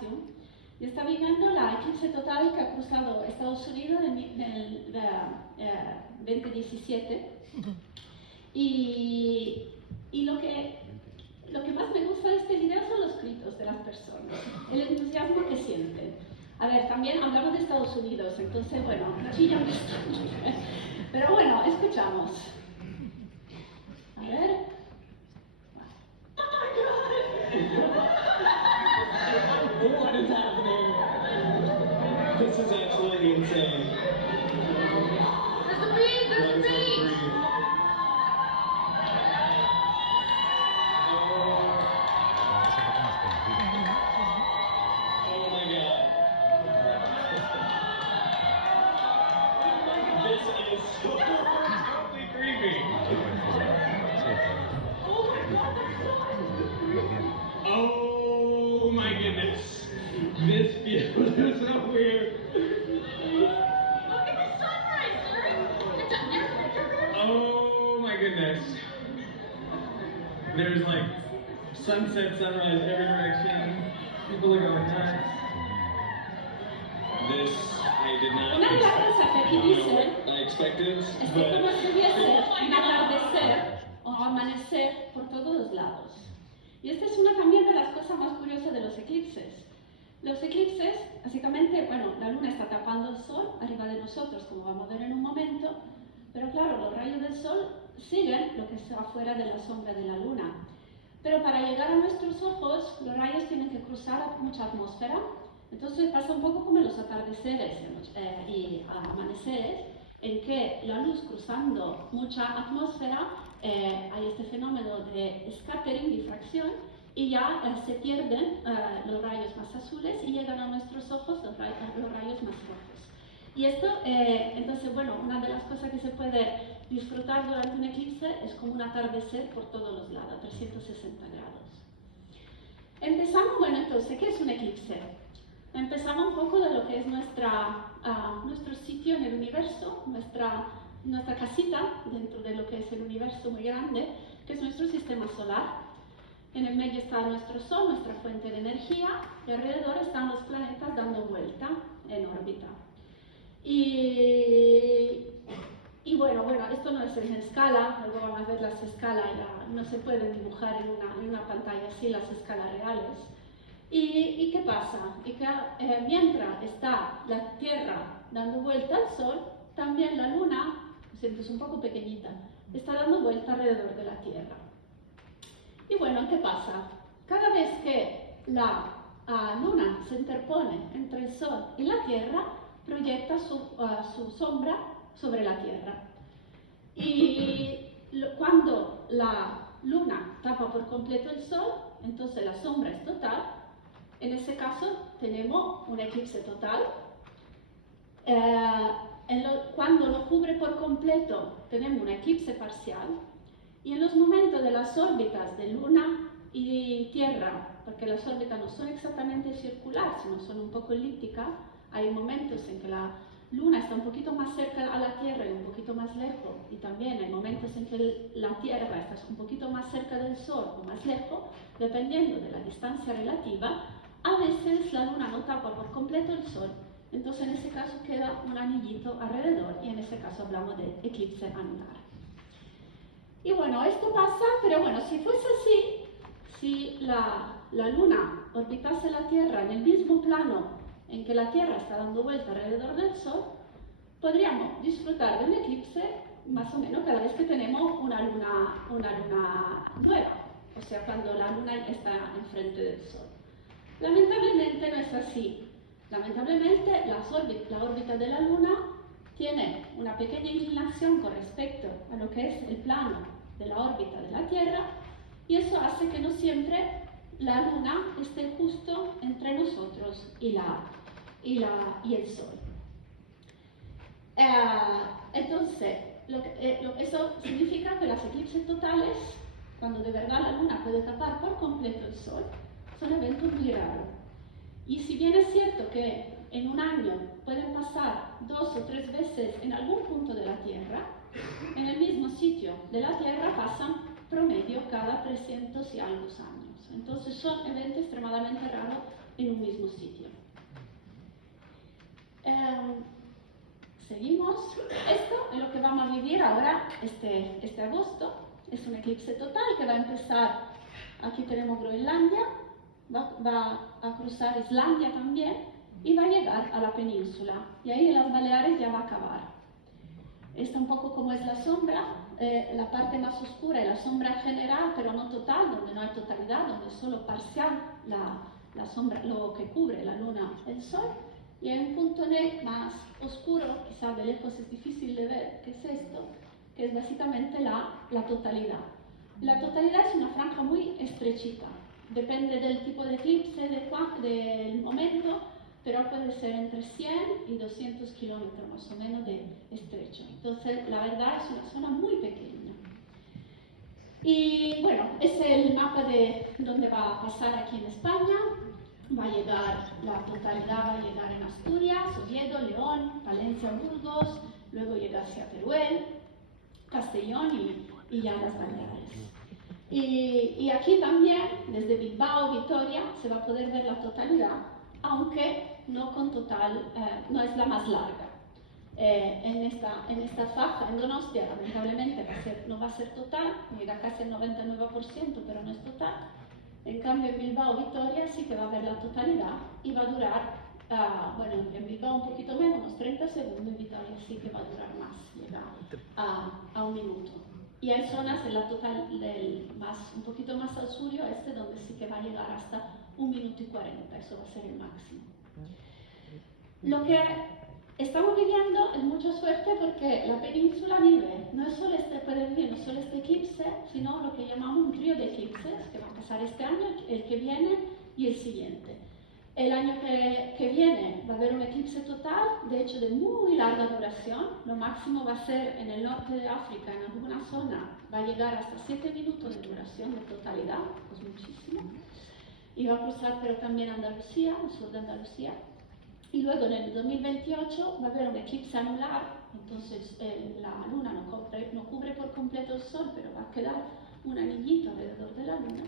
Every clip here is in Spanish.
Gymnasium y está viviendo la eclipse total que ha cruzado Estados Unidos en el 2017. Y lo que más me gusta de este video son los gritos de las personas, el entusiasmo que sienten. A ver, también hablamos de Estados Unidos, entonces, bueno, chillan bastante. Pero bueno, escuchamos. A ver. What is happening? This is absolutely insane. There's a breeze! There's a breeze! Oh my god. This is so totally creepy. Oh my goodness. This feels so weird. Look at the sunrise, sir! It's a Oh my goodness. There's like sunset, sunrise, every direction. People are going nuts. This I did not Una de las cosas que aquí dice I expected, es que but como si hubiese un atardecer o amanecer por todos los lados. Y esta es una también de las cosas más curiosas de los eclipses. Los eclipses, básicamente, bueno, la luna está tapando el sol arriba de nosotros, como vamos a ver en un momento, pero claro, los rayos del sol siguen lo que está afuera de la sombra de la luna. Pero para llegar a nuestros ojos, los rayos tienen que cruzar mucha atmósfera. Entonces pasa un poco como en los atardeceres y amaneceres, en que la luz cruzando mucha atmósfera, hay este fenómeno de scattering, difracción, y ya se pierden los rayos más azules y llegan a nuestros ojos los rayos más rojos. Y esto, entonces, bueno, una de las cosas que se puede disfrutar durante un eclipse es como un atardecer por todos los lados, 360 grados. Empezamos, bueno, entonces, ¿qué es un eclipse? Empezamos un poco de lo que es nuestro sitio en el universo, nuestra casita dentro de lo que es el universo muy grande, que es nuestro sistema solar. En el medio está nuestro Sol, nuestra fuente de energía, y alrededor están los planetas dando vuelta en órbita. Y bueno, esto no es en escala, luego van a ver las escalas, ya no se pueden dibujar en una pantalla así las escalas reales. ¿Y qué pasa? Y que mientras está la Tierra dando vuelta al Sol, también la Luna, es un poco pequeñita, está dando vuelta alrededor de la Tierra. Y bueno, ¿qué pasa? Cada vez que la Luna se interpone entre el Sol y la Tierra, proyecta su sombra sobre la Tierra. Y cuando la Luna tapa por completo el Sol, entonces la sombra es total. En ese caso tenemos un eclipse total. Cuando lo cubre por completo tenemos un eclipse parcial. Y en los momentos de las órbitas de Luna y Tierra, porque las órbitas no son exactamente circulares, sino son un poco elípticas, hay momentos en que la Luna está un poquito más cerca a la Tierra y un poquito más lejos, y también hay momentos en que la Tierra está un poquito más cerca del Sol o más lejos, dependiendo de la distancia relativa. A veces la Luna no tapa por completo el Sol, entonces en ese caso queda un anillito alrededor, y en ese caso hablamos de eclipse anular. Y bueno, esto pasa, pero bueno, si fuese así, si la Luna orbitase la Tierra en el mismo plano en que la Tierra está dando vuelta alrededor del Sol, podríamos disfrutar de un eclipse más o menos cada vez que tenemos una luna nueva, o sea, cuando la Luna está enfrente del Sol. Lamentablemente no es así. Lamentablemente la órbita de la Luna tiene una pequeña inclinación con respecto a lo que es el plano de la órbita de la Tierra, y eso hace que no siempre la Luna esté justo entre nosotros y el Sol. Entonces, eso significa que las eclipses totales, cuando de verdad la Luna puede tapar por completo el Sol, son eventos muy raros. Y si bien es cierto que en un año pueden pasar 2 o 3 veces en algún punto de la Tierra, en el mismo sitio de la Tierra pasan promedio cada 300 y algo años. Entonces son eventos extremadamente raros en un mismo sitio. Seguimos. Esto es lo que vamos a vivir ahora este agosto. Es un eclipse total que va a empezar, aquí tenemos Groenlandia, va a cruzar Islandia también y va a llegar a la península. Y ahí en las Baleares ya va a acabar. Esta un poco como es la sombra, la parte más oscura es la sombra general, pero no total, donde no hay totalidad, donde es solo parcial la sombra, lo que cubre la luna, el sol. Y hay un punto más oscuro, quizá de lejos es difícil de ver, que es esto, que es básicamente la totalidad. La totalidad es una franja muy estrechita, depende del tipo de eclipse, del momento, pero puede ser entre 100 y 200 kilómetros más o menos de estrecho. Entonces, la verdad es una zona muy pequeña. Y bueno, ese es el mapa de donde va a pasar aquí en España. Va a llegar, la totalidad va a llegar en Asturias, Oviedo, León, Palencia, Burgos, luego llega hacia Teruel, Castellón y ya las Baleares. Y aquí también, desde Bilbao, Vitoria, se va a poder ver la totalidad, aunque no con total, no es la más larga. En esta faja, en Donostia, lamentablemente no va a ser total, llega casi al 99%, pero no es total. En cambio, en Bilbao, Vitoria, sí que va a haber la totalidad y va a durar, bueno, en Bilbao un poquito menos, unos 30 segundos, en Vitoria sí que va a durar más, llega a un minuto. Y hay zonas en la total, un poquito más al sur y oeste, donde sí que va a llegar hasta 1 minuto y 40, eso va a ser el máximo. Lo que estamos viviendo es mucha suerte porque la península vive, puede vivir no solo este eclipse, sino lo que llamamos un trío de eclipses, que va a pasar este año, el que viene y el siguiente. El año que viene va a haber un eclipse total, de hecho de muy larga duración, lo máximo va a ser en el norte de África, en alguna zona, va a llegar hasta 7 minutos de duración de totalidad, es muchísimo, y va a cruzar pero también Andalucía, el sur de Andalucía. Y luego en el 2028 va a haber un eclipse anular, entonces la luna no cubre por completo el sol, pero va a quedar un anillito alrededor de la luna.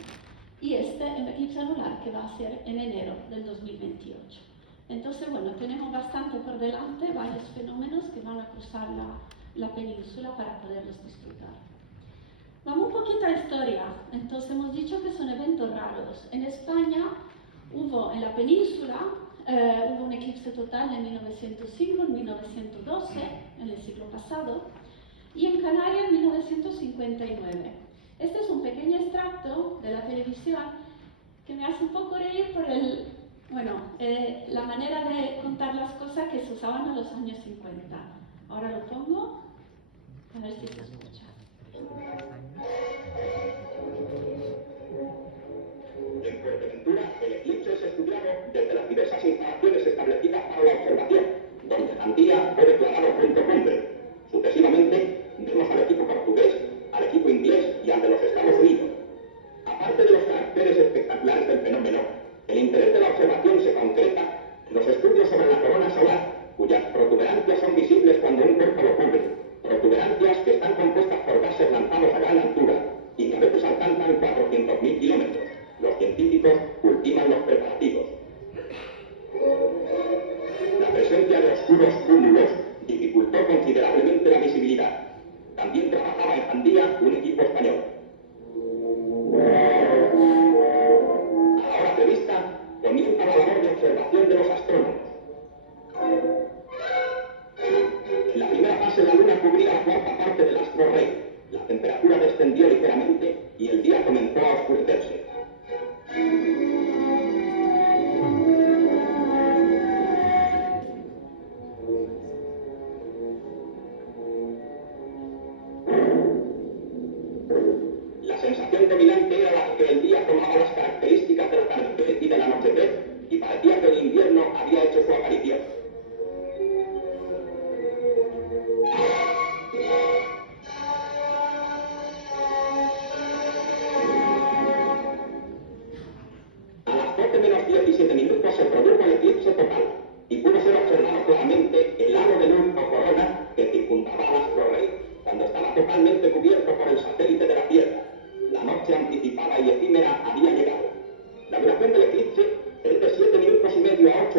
Y el eclipse anular que va a ser en enero del 2028. Entonces, bueno, tenemos bastante por delante, varios fenómenos que van a cruzar la península para poderlos disfrutar. Vamos un poquito a la historia. Entonces, hemos dicho que son eventos raros. En España hubo en la península hubo un eclipse total en 1905, en 1912, en el siglo pasado, y en Canarias en 1959. Este es un pequeño extracto de la televisión que me hace un poco reír por la manera de contar las cosas que se usaban en los años 50. Ahora lo pongo, a ver si se escucha. En Fuerteventura, el eclipse es estudiado desde las diversas instalaciones establecidas para la observación, donde Gandía fue declarado punto cumbre. Sucesivamente, vemos al equipo portugués, al equipo inglés y al de los Estados Unidos. Aparte de los caracteres espectaculares del fenómeno, el interés de la observación se concreta en los estudios sobre la corona solar, cuyas protuberancias son visibles cuando un cuerpo lo cubre. Protuberancias que están compuestas por gases lanzados a gran altura y que a veces alcanzan 400.000 kilómetros. Los científicos ultiman los preparativos. La presencia de oscuros cúmulos dificultó considerablemente la visibilidad. También trabajaba en Gandía un equipo español. A la hora prevista, comienza la labor de observación de los astrónomos. En la primera fase, la luna cubría la cuarta parte del astro rey. La temperatura descendió ligeramente y el día comenzó a oscurecerse.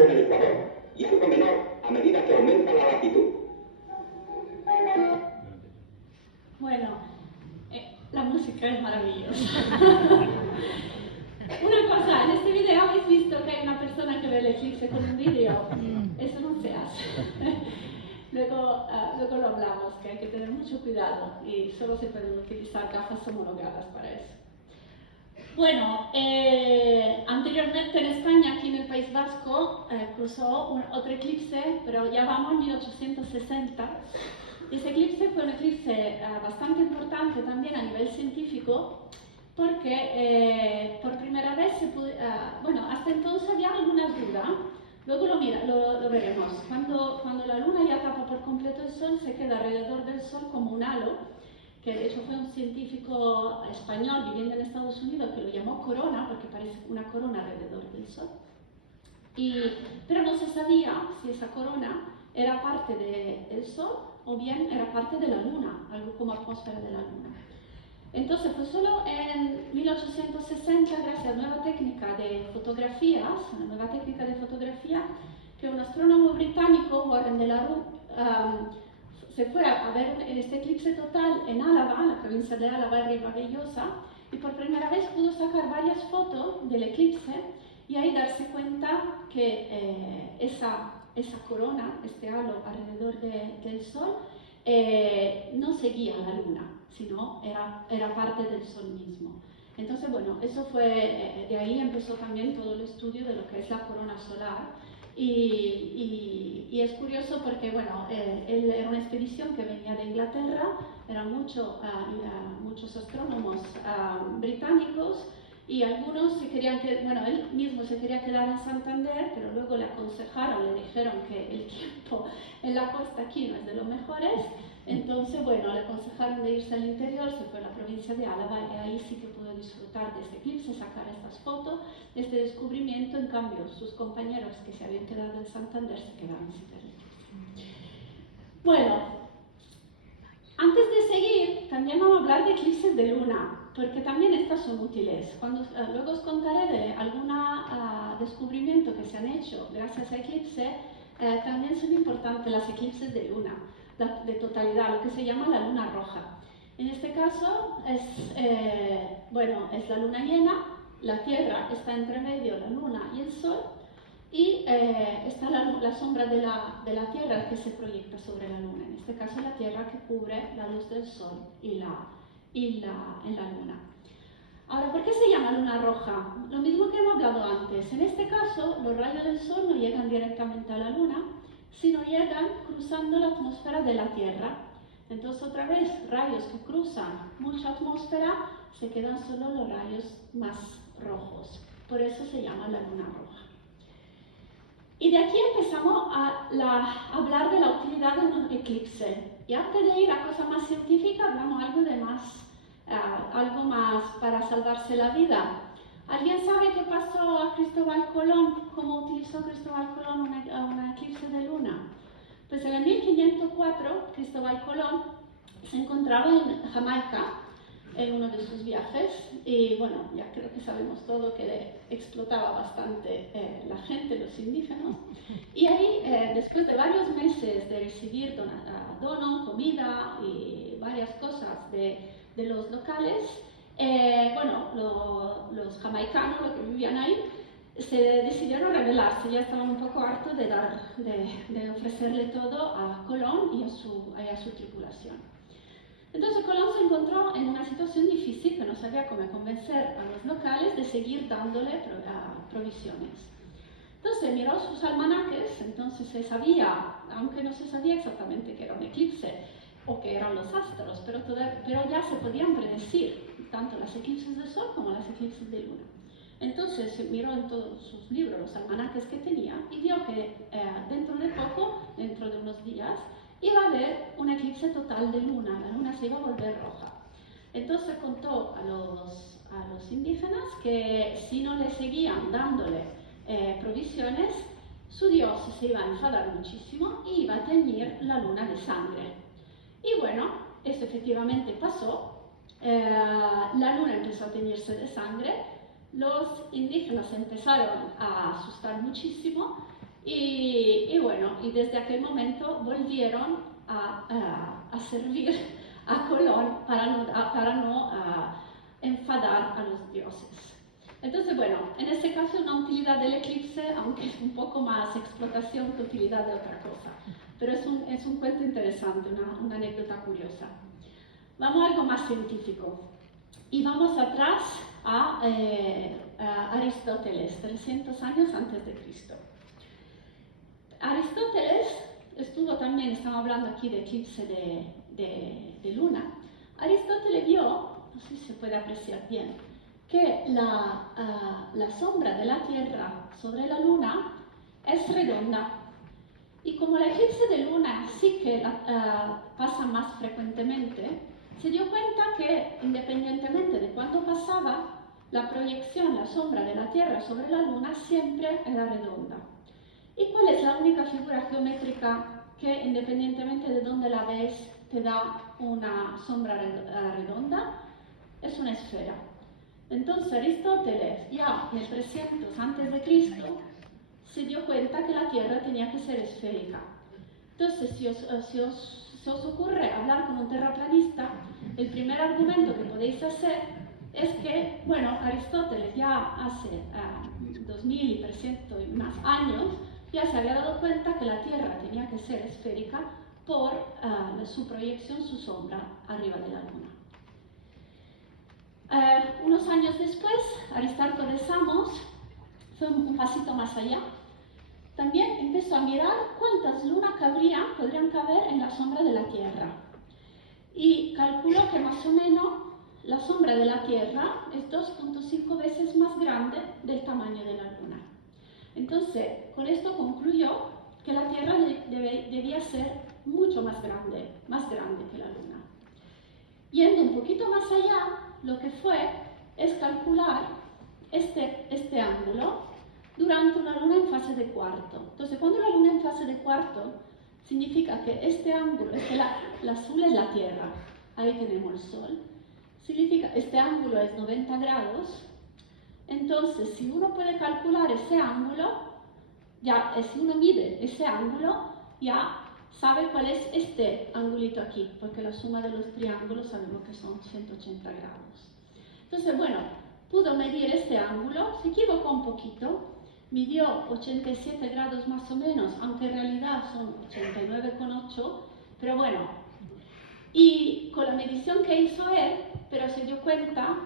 caluroso en el Ecuador y algo menor a medida que aumenta la latitud. Bueno, la música es maravillosa. Una cosa, en este video habéis visto que hay una persona que ve el eclipse con un vídeo. Eso no se hace. Luego lo hablamos, que hay que tener mucho cuidado y solo se pueden utilizar gafas homologadas para eso. Bueno, anteriormente en España, aquí en el País Vasco, cruzó otro eclipse, pero ya vamos en 1860. Ese eclipse fue un eclipse bastante importante también a nivel científico, porque por primera vez se pudo, bueno, hasta entonces había alguna duda, luego lo veremos. Cuando la luna ya tapa por completo el sol, se queda alrededor del sol como un halo, que de hecho fue un científico español viviendo en Estados Unidos que lo llamó corona, porque parece una corona alrededor del sol. Pero no se sabía si esa corona era parte del sol o bien era parte de la luna, algo como atmósfera de la luna. Entonces fue solo en 1860, gracias a una nueva técnica de fotografía, que un astrónomo británico, Warren de la Rue, se fue a ver este eclipse total en Álava, la provincia de Álava, Ribavellosa, y por primera vez pudo sacar varias fotos del eclipse y ahí darse cuenta que esa corona, este halo alrededor del Sol, no seguía la Luna, sino era parte del Sol mismo. Entonces, bueno, eso fue, de ahí empezó también todo el estudio de lo que es la corona solar. Y es curioso porque, bueno, él era una expedición que venía de Inglaterra, eran muchos astrónomos británicos, y algunos se querían él mismo se quería quedar en Santander, pero luego le aconsejaron, le dijeron que el tiempo en la costa aquí no es de los mejores. Entonces, bueno, le aconsejaron de irse al interior, se fue a la provincia de Álava y ahí sí que pudo disfrutar de este eclipse, sacar estas fotos, de este descubrimiento. En cambio, sus compañeros que se habían quedado en Santander se quedaron sin ver el eclipse. Bueno, antes de seguir, también vamos a hablar de eclipses de luna, porque también estas son útiles. Luego os contaré de algún descubrimiento que se han hecho gracias a eclipse, también son importantes las eclipses de luna, de totalidad, lo que se llama la luna roja. En este caso es la luna llena, la Tierra está entre medio, la luna y el sol, y está la sombra de la Tierra que se proyecta sobre la luna. En este caso la Tierra que cubre la luz del sol en la luna. Ahora, ¿por qué se llama luna roja? Lo mismo que hemos hablado antes. En este caso, los rayos del sol no llegan directamente a la luna, sino llegan cruzando la atmósfera de la Tierra. Entonces, otra vez, rayos que cruzan mucha atmósfera, se quedan solo los rayos más rojos. Por eso se llama la luna roja. Y de aquí empezamos a hablar de la utilidad de un eclipse. Y antes de ir a cosas más científicas, hablamos algo más para salvarse la vida. ¿Alguien sabe qué pasó a Cristóbal Colón? ¿Cómo utilizó Cristóbal Colón una eclipse de luna? Pues en el 1504, Cristóbal Colón se encontraba en Jamaica en uno de sus viajes y bueno, ya creo que sabemos todo que explotaba bastante la gente, los indígenas, y ahí después de varios meses de recibir dono, comida y varias cosas de los locales, los jamaicanos, los que vivían ahí, se decidieron rebelarse, ya estaban un poco hartos de ofrecerle todo a Colón y a su tripulación. Entonces Colón se encontró en una situación difícil, que no sabía cómo convencer a los locales de seguir dándole provisiones. Entonces miró sus almanaques, entonces se sabía, aunque no se sabía exactamente que era un eclipse o que eran los astros, pero ya se podían predecir tanto las eclipses de sol como las eclipses de luna. Entonces miró en todos sus libros los almanaques que tenía y vio que dentro de unos días, iba a haber un eclipse total de luna, la luna se iba a volver roja. Entonces contó a los indígenas que si no le seguían dándole provisiones, su dios se iba a enfadar muchísimo y iba a teñir la luna de sangre. Y bueno, eso efectivamente pasó, la luna empezó a teñirse de sangre, los indígenas empezaron a asustar muchísimo Y bueno, y desde aquel momento volvieron a servir a Colón para no enfadar a los dioses. Entonces, bueno, en este caso una utilidad del eclipse, aunque es un poco más explotación que utilidad de otra cosa. Pero es un cuento interesante, una anécdota curiosa. Vamos a algo más científico. Y vamos atrás a Aristóteles, 300 años antes de Cristo. Aristóteles estuvo también, estamos hablando aquí de eclipse de luna. Aristóteles vio, no sé si se puede apreciar bien, que la sombra de la Tierra sobre la luna es redonda. Y como el eclipse de luna sí que pasa más frecuentemente, se dio cuenta que independientemente de cuándo pasaba, la proyección, la sombra de la Tierra sobre la luna siempre era redonda. ¿Y cuál es la única figura geométrica que independientemente de dónde la ves te da una sombra redonda? Es una esfera. Entonces Aristóteles, ya en el 300 antes de Cristo, se dio cuenta que la Tierra tenía que ser esférica. Entonces, si os ocurre hablar con un terraplanista, el primer argumento que podéis hacer es que, bueno, Aristóteles ya hace 2300 y más años ya se había dado cuenta que la Tierra tenía que ser esférica por su proyección, su sombra, arriba de la Luna. Unos años después, Aristarco de Samos fue un pasito más allá. También empezó a mirar cuántas lunas podrían caber en la sombra de la Tierra. Y calculó que más o menos la sombra de la Tierra es 2.5 veces más grande del tamaño de la Luna. Entonces, con esto concluyó que la Tierra debía ser mucho más grande que la Luna. Yendo un poquito más allá, lo que fue es calcular este ángulo durante una luna en fase de cuarto. Entonces, cuando la luna en fase de cuarto, significa que este ángulo, el azul es la Tierra, ahí tenemos el Sol, significa este ángulo es 90 grados, entonces si uno puede calcular ese ángulo, si uno mide ese ángulo, ya sabe cuál es este angulito aquí, porque la suma de los triángulos sabemos que son 180 grados. Entonces, bueno, pudo medir este ángulo, se equivocó un poquito, midió 87 grados más o menos, aunque en realidad son 89,8, pero bueno. Y con la medición que hizo él, pero se dio cuenta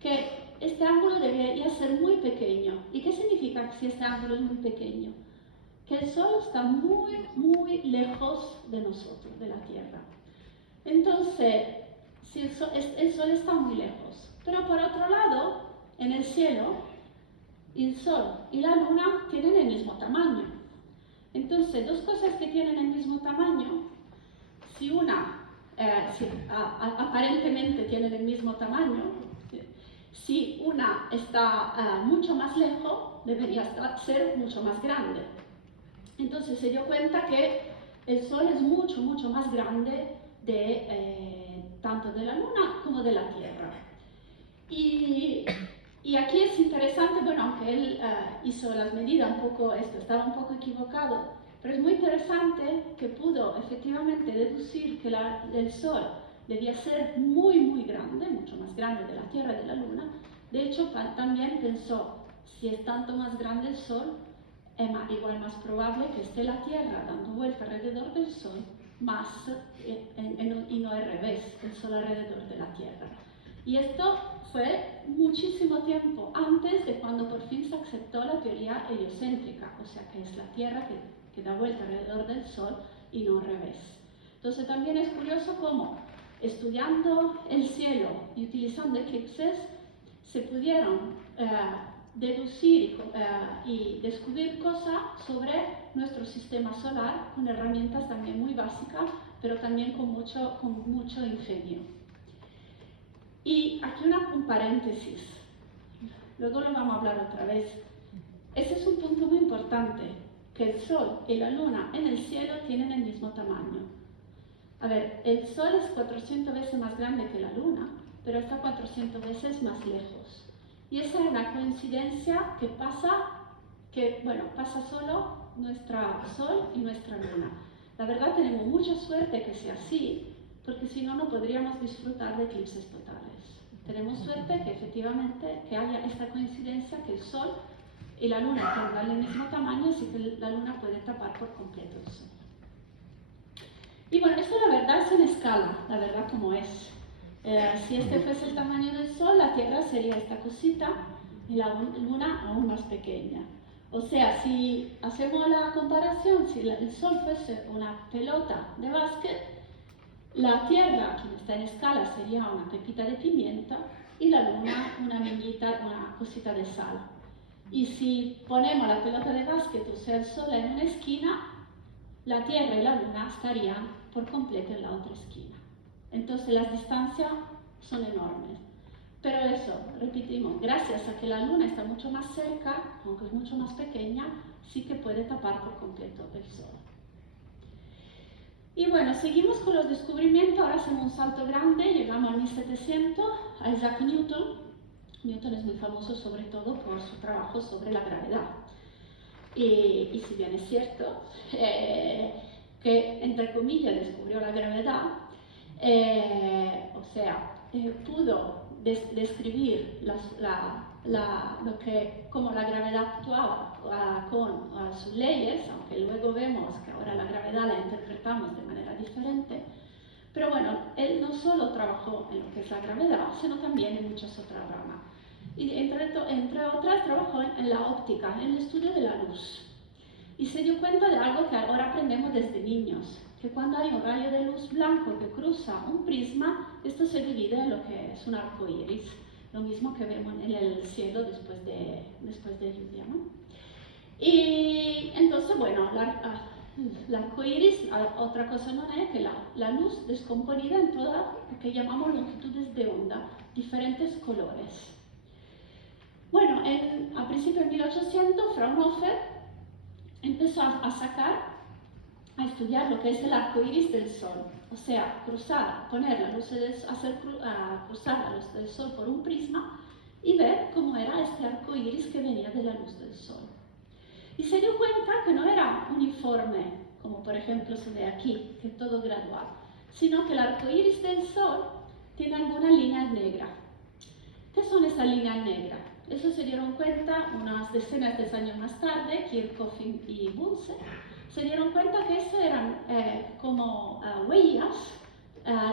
que este ángulo debería ser muy pequeño. ¿Y qué significa si este ángulo es muy pequeño? Que el Sol está muy, muy lejos de nosotros, de la Tierra. Entonces, si el Sol está muy lejos. Pero por otro lado, en el cielo, el Sol y la Luna tienen el mismo tamaño. Entonces, dos cosas que tienen el mismo tamaño, si aparentemente tienen el mismo tamaño, si una está mucho más lejos, debería ser mucho más grande. Entonces se dio cuenta que el Sol es mucho, mucho más grande tanto de la Luna como de la Tierra. Y aquí es interesante, bueno, aunque él hizo las medidas un poco, estaba un poco equivocado, pero es muy interesante que pudo efectivamente deducir que el Sol debía ser muy, muy grande, mucho más grande de la Tierra y de la Luna. De hecho, también pensó, si es tanto más grande el Sol, es igual más probable que esté la Tierra dando vuelta alrededor del Sol, y no al revés, el Sol alrededor de la Tierra. Y esto fue muchísimo tiempo antes de cuando por fin se aceptó la teoría heliocéntrica, o sea que es la Tierra que da vuelta alrededor del Sol y no al revés. Entonces también es curioso cómo, estudiando el cielo y utilizando eclipses, se pudieron deducir y descubrir cosas sobre nuestro sistema solar con herramientas también muy básicas, pero también con mucho ingenio. Y aquí un paréntesis, luego lo vamos a hablar otra vez. Ese es un punto muy importante, que el Sol y la Luna en el cielo tienen el mismo tamaño. A ver, el Sol es 400 veces más grande que la Luna, pero está 400 veces más lejos. Y esa es una coincidencia que pasa que, bueno, pasa solo nuestro Sol y nuestra Luna. La verdad tenemos mucha suerte que sea así, porque si no, no podríamos disfrutar de eclipses totales. Tenemos suerte que efectivamente que haya esta coincidencia que el Sol y la Luna tengan el mismo tamaño, así que la Luna puede tapar por completo el Sol. Y bueno, esto la verdad es en escala, la verdad como es. Si este fuese el tamaño del Sol, la Tierra sería esta cosita y la Luna aún más pequeña. O sea, si hacemos la comparación, si el Sol fuese una pelota de básquet, la Tierra, quien está en escala, sería una pepita de pimienta y la Luna una minguita, una cosita de sal. Y si ponemos la pelota de básquet, o sea, el Sol en una esquina, la Tierra y la Luna estarían por completo en la otra esquina. Entonces las distancias son enormes. Pero eso, repetimos, gracias a que la Luna está mucho más cerca, aunque es mucho más pequeña, sí que puede tapar por completo el Sol. Y bueno, seguimos con los descubrimientos, ahora hacemos un salto grande, llegamos al 1700, a Isaac Newton. Newton es muy famoso sobre todo por su trabajo sobre la gravedad. Y si bien es cierto que, entre comillas, descubrió la gravedad, pudo describir cómo la gravedad actuaba con sus leyes, aunque luego vemos que ahora la gravedad la interpretamos de manera diferente. Pero bueno, él no solo trabajó en lo que es la gravedad, sino también en muchas otras ramas. Y entre otras trabajó en la óptica, en el estudio de la luz. Y se dio cuenta de algo que ahora aprendemos desde niños, que cuando hay un rayo de luz blanco que cruza un prisma, esto se divide en lo que es un arco iris, lo mismo que vemos en el cielo después de lluvia, ¿no? Y entonces, bueno, el arco iris, otra cosa no es que la luz descomponida en todas lo que llamamos longitudes de onda, diferentes colores. Bueno, a principios de 1800, Fraunhofer empezó a estudiar lo que es el arco iris del Sol. O sea, cruzar la luz del Sol por un prisma y ver cómo era este arco iris que venía de la luz del Sol. Y se dio cuenta que no era uniforme, como por ejemplo se ve aquí, que es todo gradual, sino que el arco iris del Sol tiene algunas líneas negras. ¿Qué son esas líneas negras? Eso se dieron cuenta unas decenas de años más tarde, Kirchhoff y Bunsen, se dieron cuenta que eso eran como huellas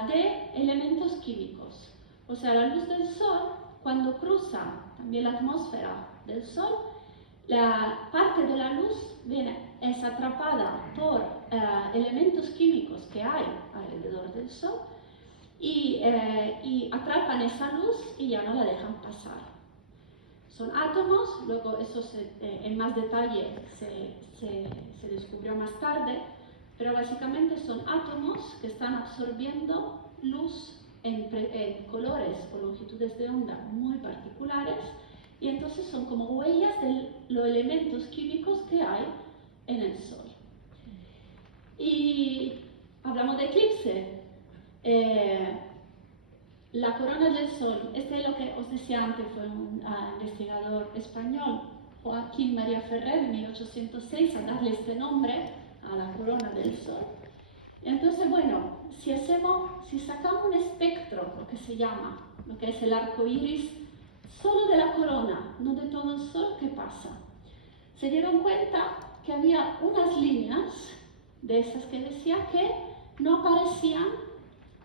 de elementos químicos. O sea, la luz del Sol, cuando cruza también la atmósfera del Sol, la parte de la luz es atrapada por elementos químicos que hay alrededor del Sol y atrapan esa luz y ya no la dejan pasar. Son átomos, luego eso en más detalle se descubrió más tarde, pero básicamente son átomos que están absorbiendo luz en colores o longitudes de onda muy particulares, y entonces son como huellas de los elementos químicos que hay en el Sol. Y hablamos de eclipse. La corona del Sol, este es lo que os decía antes, fue un investigador español, Joaquín María Ferrer, en 1806, a darle este nombre a la corona del Sol. Entonces, bueno, si sacamos un espectro, lo que se llama, lo que es el arco iris, solo de la corona, no de todo el Sol, ¿qué pasa? Se dieron cuenta que había unas líneas de esas que decía que no aparecían,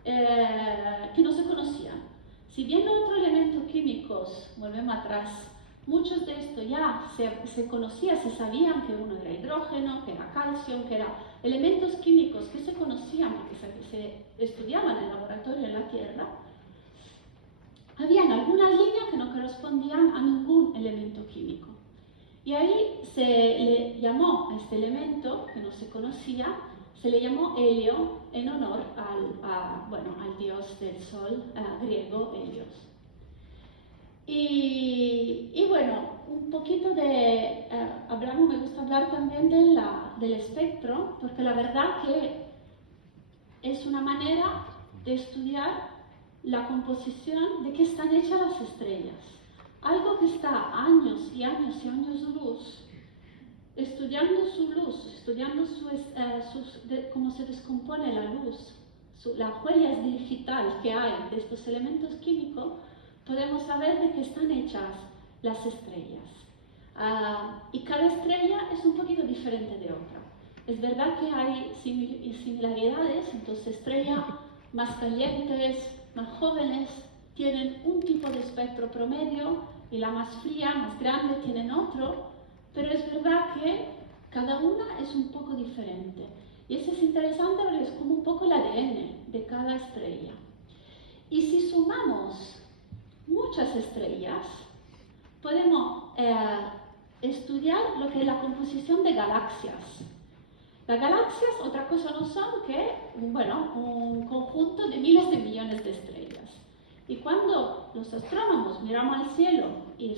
que no se conocían. Si bien los otros elementos químicos, volvemos atrás, muchos de estos ya se conocían, se sabían que uno era hidrógeno, que era calcio, que eran elementos químicos que se conocían porque se estudiaban en el laboratorio en la Tierra, habían algunas líneas que no correspondían a ningún elemento químico. Y ahí se le llamó a este elemento que no se conocía, se le llamó helio en honor al dios del Sol griego Helios. Y bueno, un poquito me gusta hablar también del espectro, porque la verdad que es una manera de estudiar la composición de qué están hechas las estrellas. Algo que está a años y años y años luz estudiando su luz, estudiando cómo se descompone la luz, las huellas digitales que hay de estos elementos químicos, podemos saber de qué están hechas las estrellas. Y cada estrella es un poquito diferente de otra. Es verdad que hay similaridades, entonces estrellas más calientes, más jóvenes, tienen un tipo de espectro promedio y la más fría, más grande, tienen otro, pero es verdad que cada una es un poco diferente. Y eso es interesante porque es como un poco el ADN de cada estrella. Y si sumamos muchas estrellas, podemos estudiar lo que es la composición de galaxias. Las galaxias otra cosa no son que, bueno, un conjunto de miles de millones de estrellas. Y cuando los astrónomos miramos al cielo y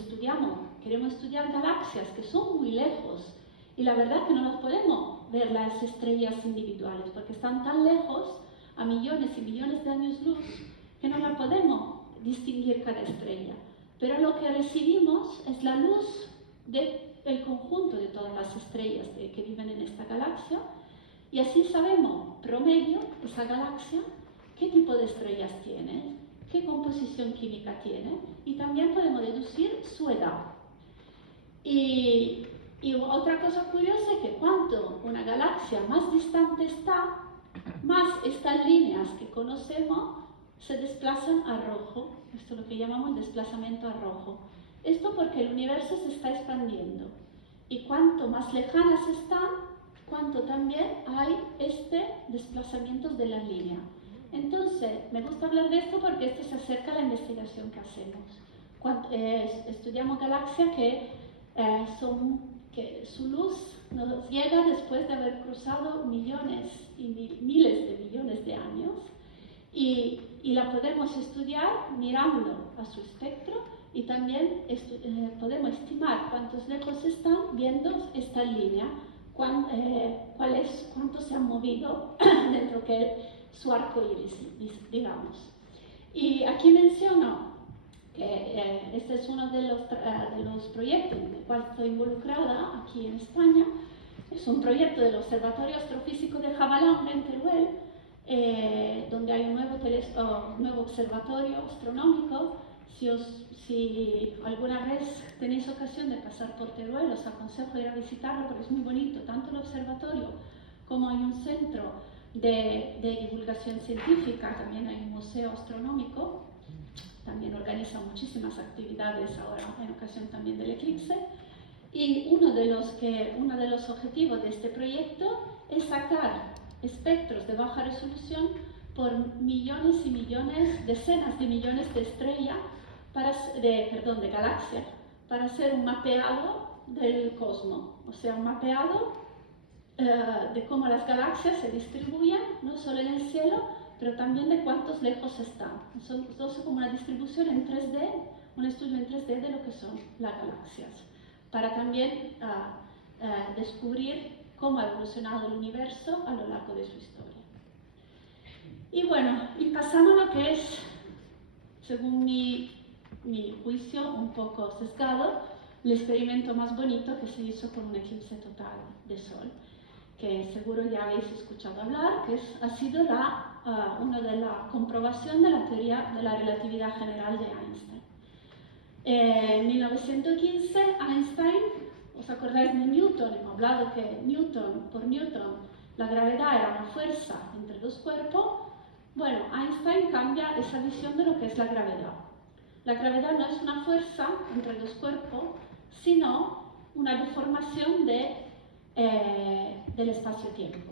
queremos estudiar galaxias que son muy lejos, y la verdad que no nos podemos ver las estrellas individuales, porque están tan lejos, a millones y millones de años luz, que no la podemos distinguir cada estrella. Pero lo que recibimos es la luz del conjunto de todas las estrellas que viven en esta galaxia, y así sabemos, promedio, esa galaxia, qué tipo de estrellas tiene, qué composición química tiene, y también podemos deducir su edad. Y otra cosa curiosa es que cuanto una galaxia más distante está, más estas líneas que conocemos se desplazan a rojo. Esto es lo que llamamos el desplazamiento a rojo. Esto porque el universo se está expandiendo. Y cuanto más lejanas están, cuanto también hay desplazamientos de la línea. Entonces, me gusta hablar de esto porque esto se acerca a la investigación que hacemos. Cuando, estudiamos galaxias que su luz nos llega después de haber cruzado millones y miles de millones de años, y la podemos estudiar mirando a su espectro, y también podemos estimar cuántos lejos están viendo esta línea, cuánto se han movido dentro de su arco iris, digamos. Y aquí menciono que este es uno de los proyectos en el cual estoy involucrada aquí en España. Es un proyecto del Observatorio Astrofísico de Jabalán, en Teruel, donde hay un nuevo observatorio astronómico. Si alguna vez tenéis ocasión de pasar por Teruel, os aconsejo ir a visitarlo porque es muy bonito, tanto el observatorio como hay un centro de divulgación científica, también hay un museo astronómico, también organiza muchísimas actividades ahora en ocasión también del eclipse. Y uno de los objetivos de este proyecto es sacar espectros de baja resolución por millones y millones, decenas de millones de estrellas, de galaxias, para hacer un mapeado del cosmos, o sea, un mapeado de cómo las galaxias se distribuyen, no solo en el cielo, pero también de cuántos lejos están. Entonces, como una distribución en 3D, un estudio en 3D de lo que son las galaxias, para también descubrir cómo ha evolucionado el universo a lo largo de su historia. Y bueno, y pasando a lo que es, según mi juicio un poco sesgado, el experimento más bonito que se hizo con un eclipse total de Sol, que seguro ya habéis escuchado hablar, que ha sido una de la comprobación de la teoría de la relatividad general de Einstein. En 1915, Einstein, ¿os acordáis de Newton? Hemos hablado que por Newton, la gravedad era una fuerza entre dos cuerpos. Bueno, Einstein cambia esa visión de lo que es la gravedad. La gravedad no es una fuerza entre dos cuerpos, sino una deformación del espacio-tiempo.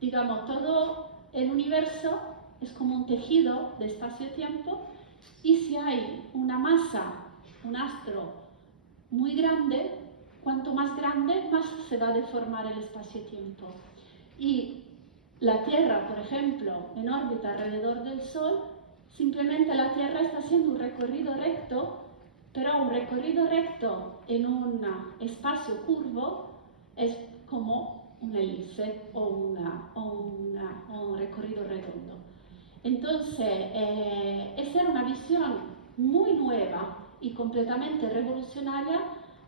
Digamos, todo el universo es como un tejido de espacio-tiempo, y si hay una masa, un astro muy grande, cuanto más grande, más se va a deformar el espacio-tiempo. Y la Tierra, por ejemplo, en órbita alrededor del Sol, simplemente la Tierra está haciendo un recorrido recto, pero un recorrido recto en un espacio curvo es como una elipse o un recorrido redondo. Entonces, esa era una visión muy nueva y completamente revolucionaria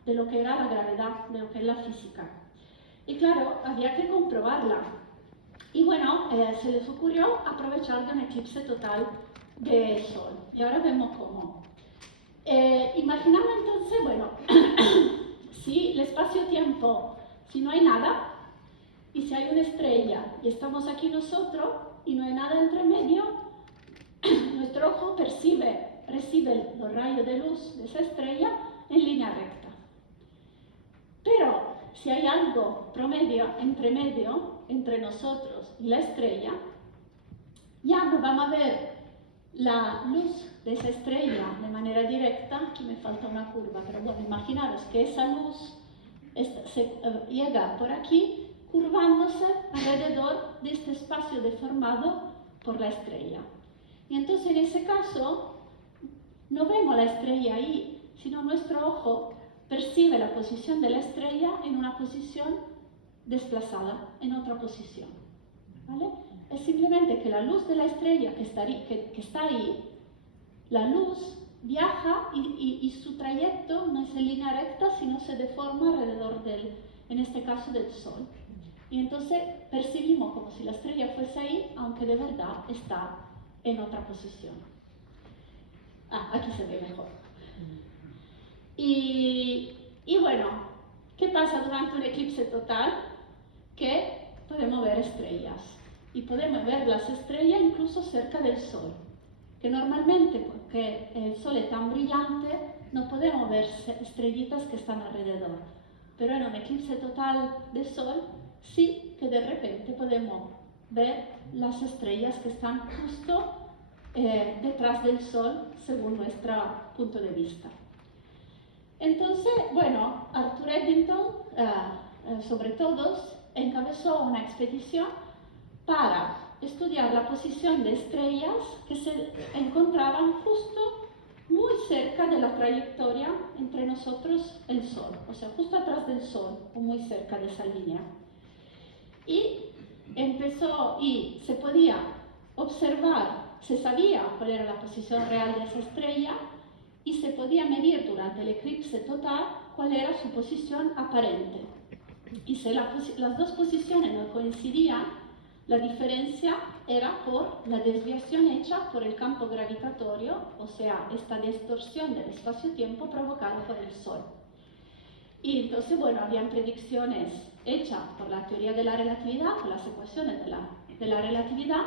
de lo que era la gravedad, de lo que es la física. Y claro, había que comprobarla. Y bueno, se les ocurrió aprovechar de un eclipse total del Sol. Y ahora vemos cómo. Imaginamos entonces, bueno, si el espacio-tiempo, si no hay nada, y si hay una estrella, y estamos aquí nosotros, y no hay nada entre medio, nuestro ojo recibe los rayos de luz de esa estrella en línea recta. Pero si hay algo entre medio, entre nosotros y la estrella, ya no vamos a ver la luz de esa estrella de manera directa. Aquí me falta una curva, pero bueno, imaginaros que esa luz llega por aquí, curvándose alrededor de este espacio deformado por la estrella. Y entonces en ese caso no vemos la estrella ahí, sino nuestro ojo percibe la posición de la estrella en una posición desplazada, en otra posición. ¿Vale? Es simplemente que la luz de la estrella que está ahí, la luz viaja y su trayecto no es en línea recta, sino se deforma alrededor en este caso del Sol. Y entonces percibimos como si la estrella fuese ahí, aunque de verdad está en otra posición. Aquí se ve mejor. Y bueno, ¿qué pasa durante un eclipse total? Que podemos ver estrellas. Y podemos ver las estrellas incluso cerca del Sol. Que normalmente, porque el Sol es tan brillante, no podemos ver estrellitas que están alrededor. Pero en un eclipse total de Sol, sí que de repente podemos ver las estrellas que están justo detrás del Sol, según nuestro punto de vista. Entonces, bueno, Arthur Eddington, sobre todo, encabezó una expedición para estudiar la posición de estrellas que se encontraban justo muy cerca de la trayectoria entre nosotros y el Sol, o sea, justo atrás del Sol, o muy cerca de esa línea. Y se podía observar, se sabía cuál era la posición real de esa estrella, y se podía medir durante el eclipse total cuál era su posición aparente. Y si las dos posiciones no coincidían, la diferencia era por la desviación hecha por el campo gravitatorio, o sea, esta distorsión del espacio-tiempo provocada por el Sol. Y entonces, bueno, habían predicciones hechas por la teoría de la relatividad, por las ecuaciones de la relatividad,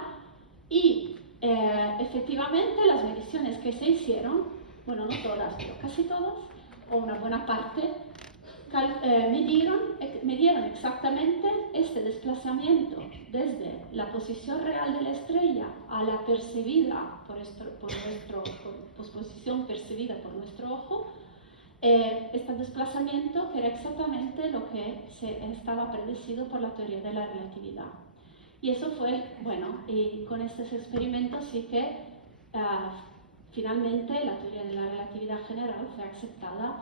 y efectivamente las mediciones que se hicieron, bueno, no todas, pero casi todas, o una buena parte, midieron exactamente este desplazamiento desde la posición real de la estrella a la percibida posición percibida por nuestro ojo, este desplazamiento que era exactamente lo que estaba predecido por la teoría de la relatividad. Y eso fue, bueno, y con estos experimentos sí que finalmente la teoría de la relatividad general fue aceptada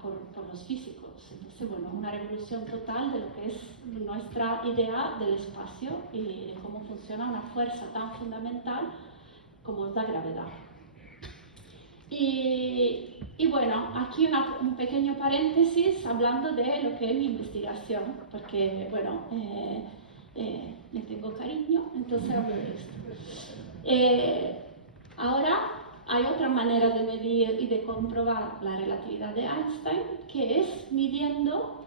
por los físicos. Entonces, bueno, una revolución total de lo que es nuestra idea del espacio y de cómo funciona una fuerza tan fundamental como es la gravedad. Y bueno, aquí un pequeño paréntesis hablando de lo que es mi investigación, porque, bueno, le tengo cariño, entonces hablo de esto. Ahora hay otra manera de medir y de comprobar la relatividad de Einstein, que es midiendo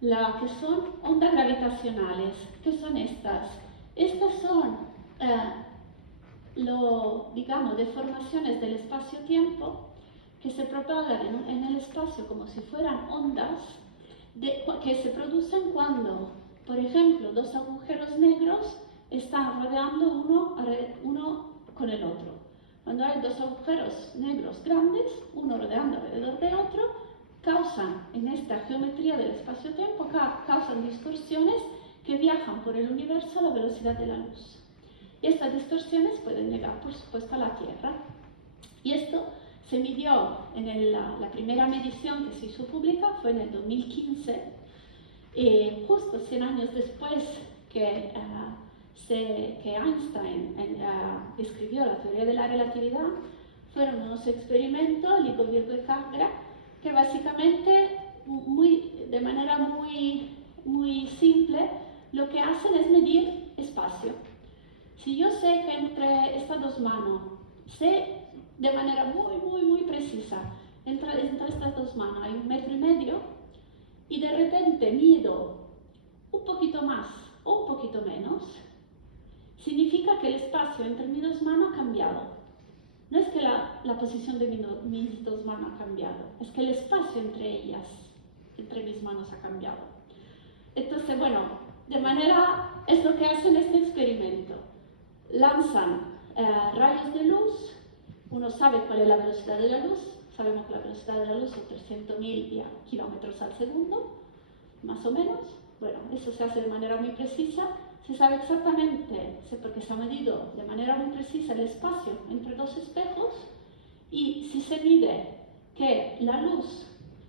lo que son ondas gravitacionales. ¿Qué son estas? Estas son, digamos, deformaciones del espacio-tiempo que se propagan en el espacio como si fueran ondas que se producen cuando, por ejemplo, dos agujeros negros están rodeando uno con el otro. Cuando hay dos agujeros negros grandes, uno rodeando alrededor de otro, causan, en esta geometría del espacio-tiempo, causan distorsiones que viajan por el universo a la velocidad de la luz. Y estas distorsiones pueden llegar, por supuesto, a la Tierra. Y esto se midió en la primera medición que se hizo pública, fue en el 2015, justo 100 años después que Einstein escribió la teoría de la relatividad. Fueron unos experimentos, Ligo, Virgo y Cagra, que básicamente, de manera muy simple, lo que hacen es medir espacio. Si yo sé que entre estas dos manos, sé de manera muy precisa, entre estas dos manos hay 1,5 metros, y de repente mido un poquito más o un poquito menos, significa que el espacio entre mis dos manos ha cambiado. No es que la posición de mis dos manos ha cambiado, es que el espacio entre ellas, entre mis manos, ha cambiado. Entonces, bueno, es lo que hacen este experimento. Lanzan rayos de luz, uno sabe cuál es la velocidad de la luz, sabemos que la velocidad de la luz son 300.000 kilómetros al segundo, más o menos. Bueno, eso se hace de manera muy precisa. Se sabe exactamente, porque se ha medido de manera muy precisa el espacio entre dos espejos, y si se mide que la luz,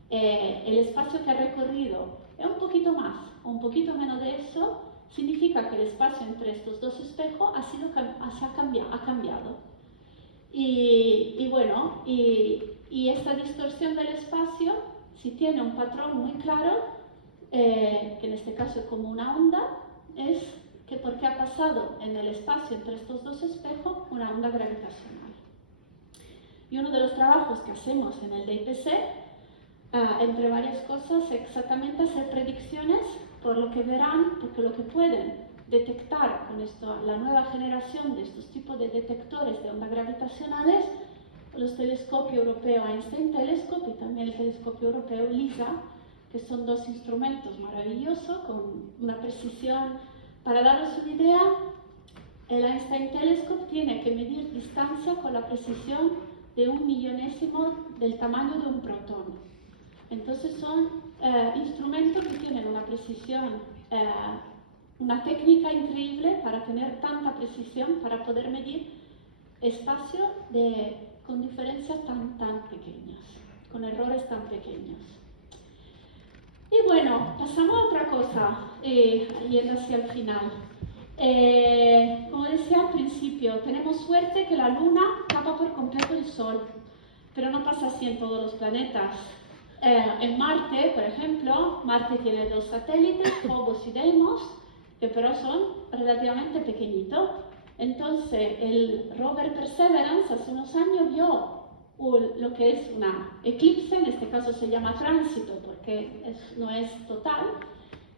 el espacio que ha recorrido es un poquito más o un poquito menos de eso, significa que el espacio entre estos dos espejos ha cambiado. Y bueno, y esta distorsión del espacio, si tiene un patrón muy claro, que en este caso es como una onda, es que porque ha pasado en el espacio entre estos dos espejos una onda gravitacional. Y uno de los trabajos que hacemos en el DIPC, entre varias cosas, es exactamente hacer predicciones por lo que verán, porque lo que pueden detectar con esto, la nueva generación de estos tipos de detectores de ondas gravitacionales, los telescopios europeos Einstein Telescope y también el telescopio europeo LISA, que son dos instrumentos maravillosos con una precisión. Para daros una idea, el Einstein Telescope tiene que medir distancia con la precisión de 1/1000.000 del tamaño de un protón. Entonces son instrumentos que tienen una precisión, una técnica increíble para tener tanta precisión, para poder medir espacio con diferencias tan pequeñas, con errores tan pequeños. Y bueno, pasamos a otra cosa, yendo hacia el final. Como decía al principio, tenemos suerte que la Luna tapa por completo el Sol, pero no pasa así en todos los planetas. En Marte, por ejemplo, Marte tiene 2 satélites, Phobos y Deimos, que pero son relativamente pequeñitos. Entonces, el rover Perseverance hace unos años vio lo que es una eclipse, en este caso se llama tránsito porque no es total,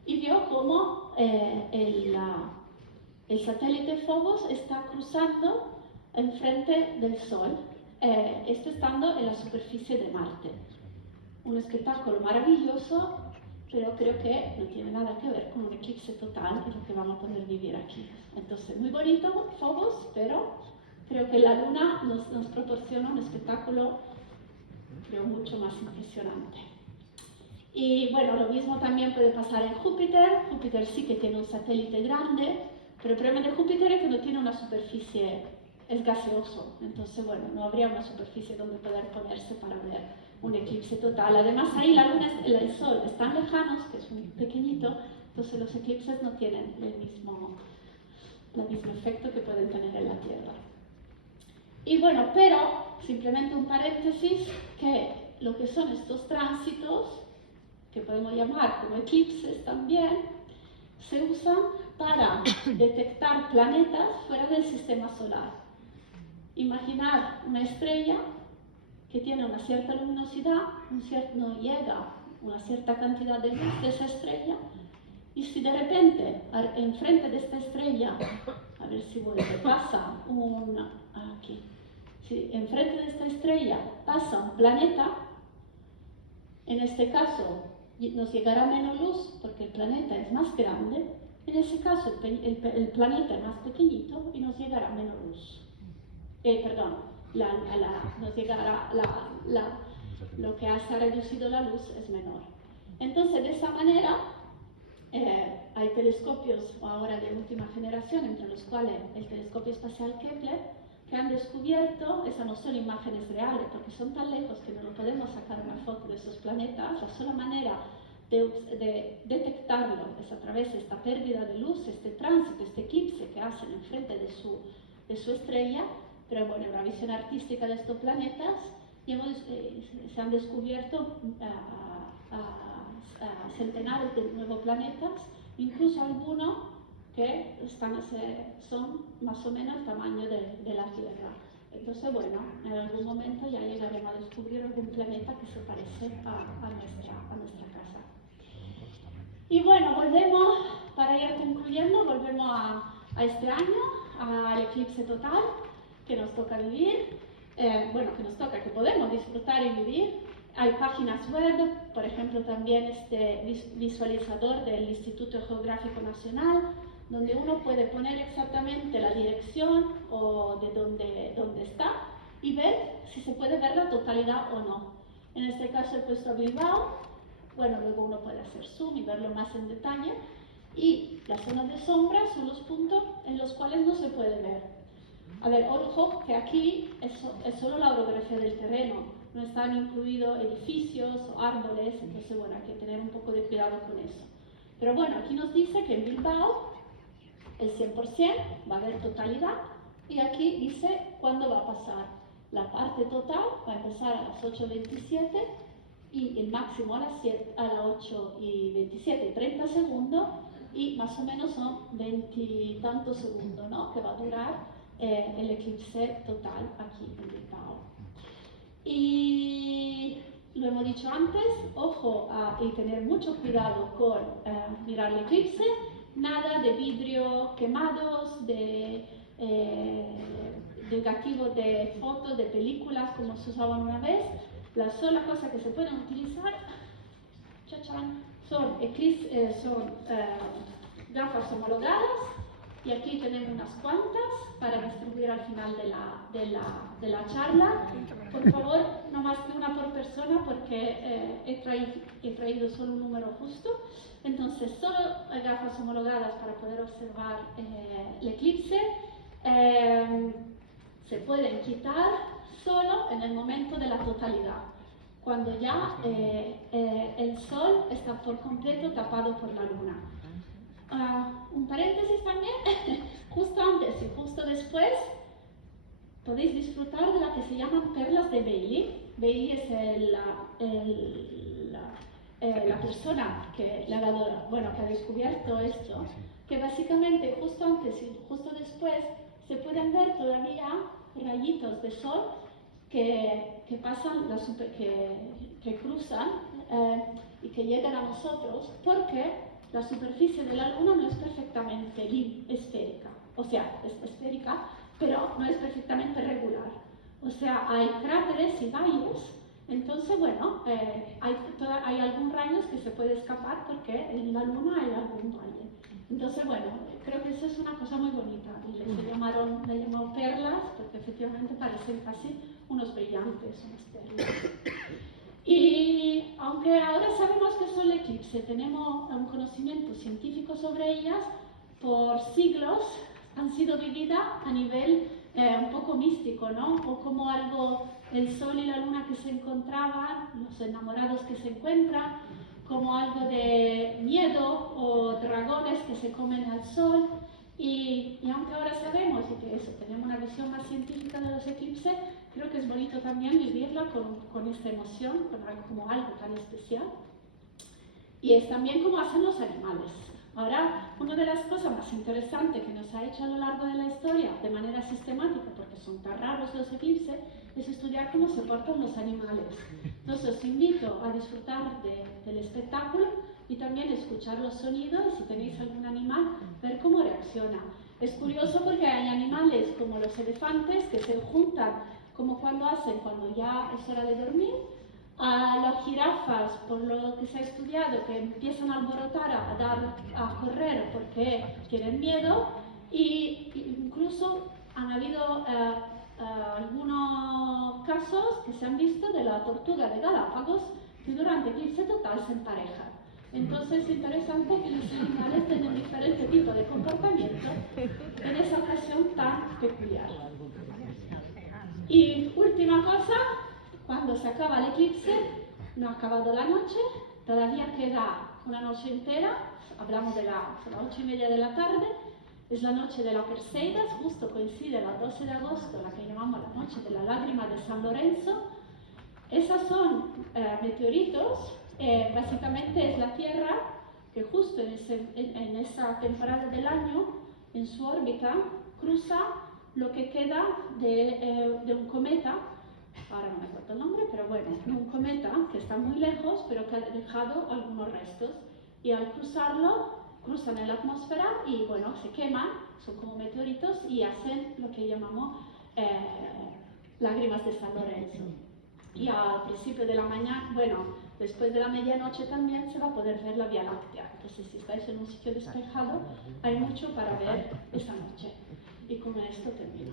y vio cómo el satélite Phobos está cruzando enfrente del Sol, estando en la superficie de Marte. Un espectáculo maravilloso, pero creo que no tiene nada que ver con un eclipse total en lo que vamos a poder vivir aquí. Entonces, muy bonito Phobos, pero creo que la Luna nos proporciona un espectáculo, creo, mucho más impresionante. Y bueno, lo mismo también puede pasar en Júpiter. Júpiter sí que tiene un satélite grande, pero el problema de Júpiter es que no tiene una superficie, es gaseoso. Entonces, bueno, no habría una superficie donde poder ponerse para ver un eclipse total. Además, ahí la Luna y el Sol están lejanos, que es muy pequeñito, entonces los eclipses no tienen el mismo efecto que pueden tener en la Tierra. Y bueno, pero, simplemente un paréntesis, que lo que son estos tránsitos, que podemos llamar como eclipses también, se usan para detectar planetas fuera del sistema solar. Imaginar una estrella que tiene una cierta luminosidad, no llega una cierta cantidad de luz de esa estrella, y si de repente, enfrente de esta estrella, a ver si vuelve, pasa aquí. Si enfrente de esta estrella pasa un planeta, en este caso nos llegará menos luz porque el planeta es más grande, en ese caso el planeta es más pequeñito y nos llegará menos luz. Nos llegará lo que ha reducido la luz es menor. Entonces, de esa manera, hay telescopios ahora de última generación, entre los cuales el telescopio espacial Kepler, que han descubierto, esas no son imágenes reales, porque son tan lejos que no lo podemos sacar una foto de esos planetas. La sola manera de detectarlo es a través de esta pérdida de luz, este tránsito, este eclipse que hacen enfrente de su estrella. Pero bueno, una visión artística de estos planetas, y se han descubierto centenares de nuevos planetas, incluso algunos que son más o menos el tamaño de la Tierra. Entonces, bueno, en algún momento ya llegaremos a descubrir algún planeta que se parece a nuestra casa. Y bueno, volvemos, para ir concluyendo, volvemos a este año, al eclipse total que nos toca vivir, que podemos disfrutar y vivir. Hay páginas web, por ejemplo, también este visualizador del Instituto Geográfico Nacional, donde uno puede poner exactamente la dirección o de dónde está y ver si se puede ver la totalidad o no. En este caso he puesto a Bilbao, bueno, luego uno puede hacer zoom y verlo más en detalle, y las zonas de sombra son los puntos en los cuales no se puede ver. A ver, ojo, que aquí es solo la orografía del terreno, no están incluidos edificios o árboles, entonces bueno, hay que tener un poco de cuidado con eso. Pero bueno, aquí nos dice que en Bilbao el 100% va a haber totalidad, y aquí dice cuándo va a pasar. La parte total va a empezar a las 8:27 y el máximo a las 8:27 y 30 segundos, y más o menos son 20 y tantos segundos, ¿no?, que va a durar el eclipse total aquí en Bilbao. Y lo hemos dicho antes, ojo y tener mucho cuidado con mirar el eclipse, nada de vidrio quemados, de negativos de fotos, de películas como se usaban una vez. La sola cosa que se pueden utilizar son gafas homologadas, y aquí tenemos unas cuantas para distribuir al final de la charla. Por favor, no más que una por persona, porque he traído solo un número justo. Entonces, solo gafas homologadas para poder observar el eclipse. Se pueden quitar solo en el momento de la totalidad, cuando ya el sol está por completo tapado por la luna. Un paréntesis también, justo antes y justo después podéis disfrutar de la que se llaman perlas de Bailey. Bailey es la persona que ha descubierto esto, que básicamente justo antes y justo después se pueden ver todavía rayitos de sol que pasan, que cruzan y que llegan a nosotros, porque la superficie de la luna no es perfectamente esférica, o sea, es esférica, pero no es perfectamente regular. O sea, hay cráteres y valles, entonces, bueno, hay algún rayos que se puede escapar porque en la luna hay algún valle. Entonces, bueno, creo que eso es una cosa muy bonita, y le llamaron perlas porque efectivamente parecen casi unos brillantes, unas perlas. Y aunque ahora sabemos que son eclipses, tenemos un conocimiento científico sobre ellas, por siglos han sido vividas a nivel un poco místico, ¿no? O como algo, el sol y la luna que se encontraban, los enamorados que se encuentran, como algo de miedo, o dragones que se comen al sol. Y aunque ahora sabemos y que eso, tenemos una visión más científica de los eclipses, creo que es bonito también vivirla con esta emoción, como algo tan especial. Y es también como hacen los animales. Ahora, una de las cosas más interesantes que nos ha hecho a lo largo de la historia, de manera sistemática, porque son tan raros los eclipses, es estudiar cómo se portan los animales. Entonces os invito a disfrutar del espectáculo y también escuchar los sonidos, y si tenéis algún animal, ver cómo reacciona. Es curioso porque hay animales como los elefantes que se juntan como cuando ya es hora de dormir. A las jirafas, por lo que se ha estudiado, que empiezan a alborotar, a correr porque tienen miedo, y incluso han habido algunos casos que se han visto de la tortuga de Galápagos, que durante el eclipse total se emparejan. Entonces es interesante que los animales tengan diferentes tipos de comportamiento en esa ocasión tan peculiar. Y última cosa, cuando se acaba el eclipse, no ha acabado la noche, todavía queda una noche entera, hablamos de las 8:30 de la tarde, es la noche de la Perseidas, justo coincide el 12 de agosto, la que llamamos la noche de la lágrima de San Lorenzo, Esas son meteoritos, básicamente es la Tierra que justo en esa temporada del año, en su órbita, cruza lo que queda de un cometa, ahora no me acuerdo el nombre, pero bueno, un cometa que está muy lejos, pero que ha dejado algunos restos, y al cruzarlo, cruzan en la atmósfera y bueno, se queman, son como meteoritos y hacen lo que llamamos lágrimas de San Lorenzo. Y al principio de la mañana, bueno, después de la medianoche también se va a poder ver la Vía Láctea. Entonces, si estáis en un sitio despejado, hay mucho para ver esa noche. Y con esto termino.